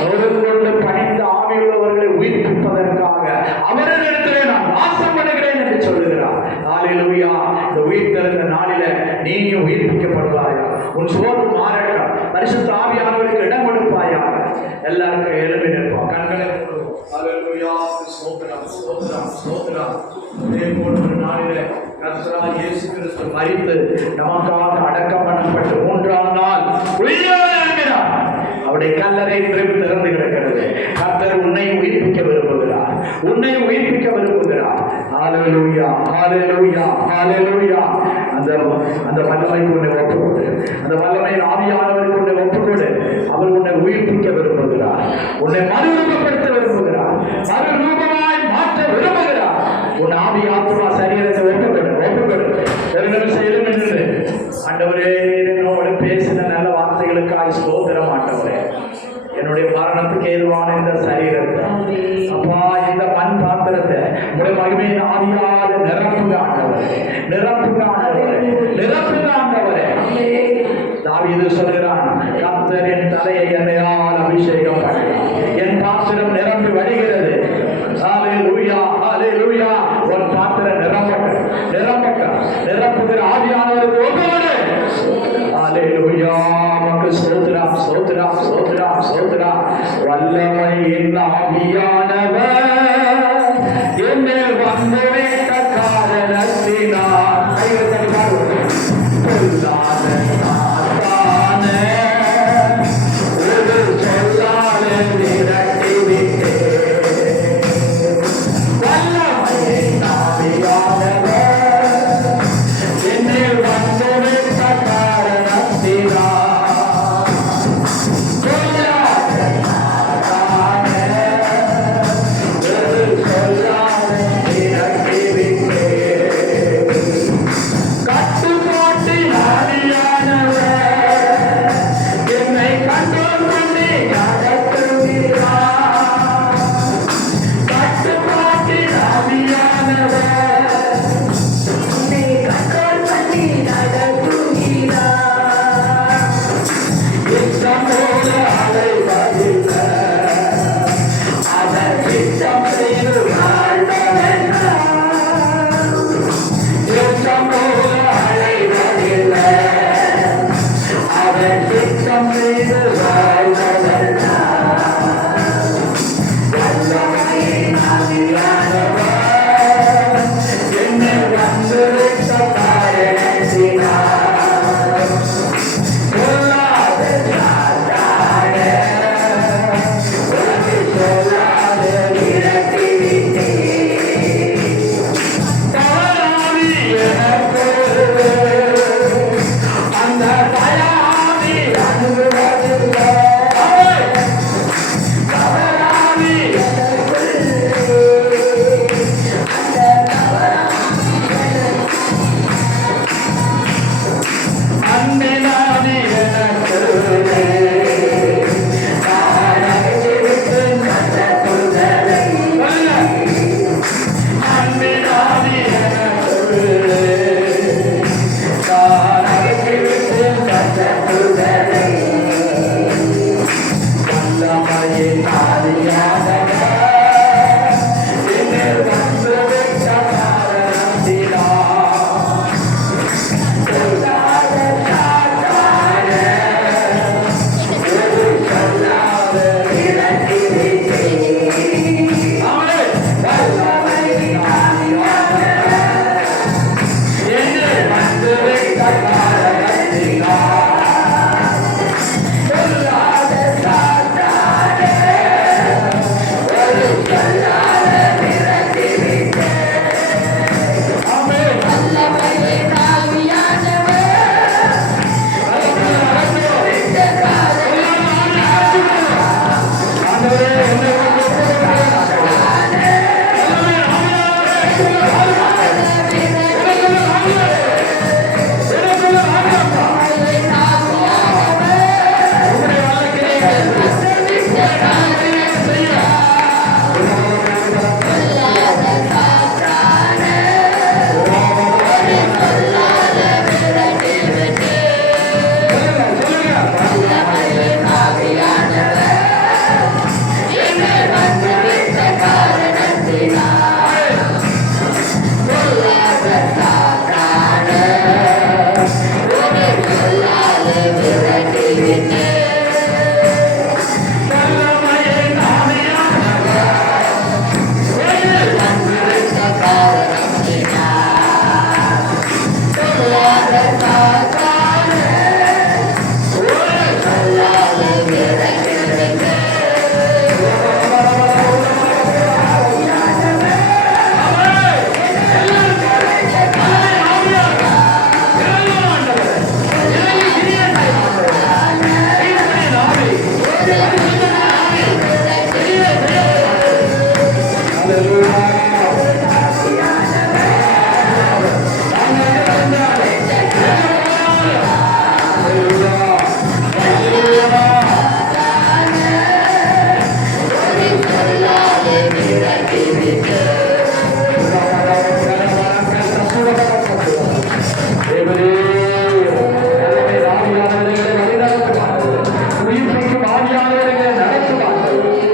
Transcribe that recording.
நொறுங்கொண்டு பணிந்த ஆவியுள்ளவர்களை உயிர்ப்பிப்பதற்காக அவர்களிடத்திலே நான் வாசம் பண்ணுகிறேன் என்று சொல்லுகிறார். ஹல்லேலூயா. இந்த உயிர்த்தெழுந்த நாளில நீயும் உயிர்ப்பிக்கப்படுவாயா? உன் சோர்வு மாறட்டும். பரிசுத்த ஆவியானவருக்கு இடம் கொடுப்பாயா? எல்லாருக்கும் எழுப்பி நிற்போம். கண்களை ஹல்லேலூயா. ஸ்தோத்திரம் ஸ்தோத்திரம் ஸ்தோத்திரம். இதே போன்ற நாளிலே கர்த்தராகிய இயேசு கிறிஸ்து மரித்து நமக்காக அடக்கம் பண்ணப்பட்டு 3ஆம் நாள் உயிரோடு அவருடைய கல்லறை திறந்து கிடக்கிறது. கர்த்தர் உன்னை உயிர்ப்பிக்க விரும்புகிறார். உன்னை உயிர்ப்பிக்க விரும்புகிறார். ஹல்லேலூயா ஹல்லேலூயா ஹல்லேலூயா. அந்த வல்லமைக்கு உன்னை ஒப்புக்கொடு. அந்த வல்லமையின் ஆவியானவருக்கு உன்னை ஒப்புக்கொடு. அவர் உன்னை உயிர்ப்பிக்க விரும்புகிறார். உன்னை மறுரூபப்படுத்த விரும்புகிறார். மறுரூபமாய் மாற்ற விரும்புகிறார். உன் ஆவி ஆத்மா சரீரத்தை ஒப்புக்கொடு ஒப்புக்கொடு. எழும் என்று ஆண்டவரே என்னோடு பேசின நல்ல வார்த்தைகளுக்காக ஸ்தோத்திரம். ஆண்டவரே என்னுடைய மரணத்துக்கு ஏதுவான இந்த சரீரத்தை அப்பா இந்த மண் பாத்திரத்தை உடைய மகிமையின் ஆவியாக நிரப்புக ஆண்டவரே. நிரப்புக ஆண்டவரே. நிரப்புக ஆண்டவரே. தாவீது சொல்கிறான், கர்த்தர் என் தலையை எண்ணெயால் அபிஷேகம் பண்ணுகிறார். என் பாத்திரம் நிரம்பி வடிகிறது. ஹல்லேலூயா ஹல்லேலூயா. உன் பாத்திரம் நிரம்பட்டும் நிரம்பட்டும். நிரப்புகிற ஆவியானவருக்கு ஒப்புக்கொடு. ஹல்லேலூயா. நமக்கு ஸ்தோத்திரம் ஸ்தோத்திரம் ஸ்தோத்திரம் ஸ்தோத்திரம். வல்லமையின் ஆவியானவர் என்னை வந்துவிட்ட காரணத்தினால் கைகளை பாடுவோம். பொல்லாத சாத்தானே ஒரு சொல்லாலே விரட்டி விட்டேன். வல்லமையின் ஆவியானவர் என்னை வந்துவிட்ட காரணத்தினால் அறிவிக்க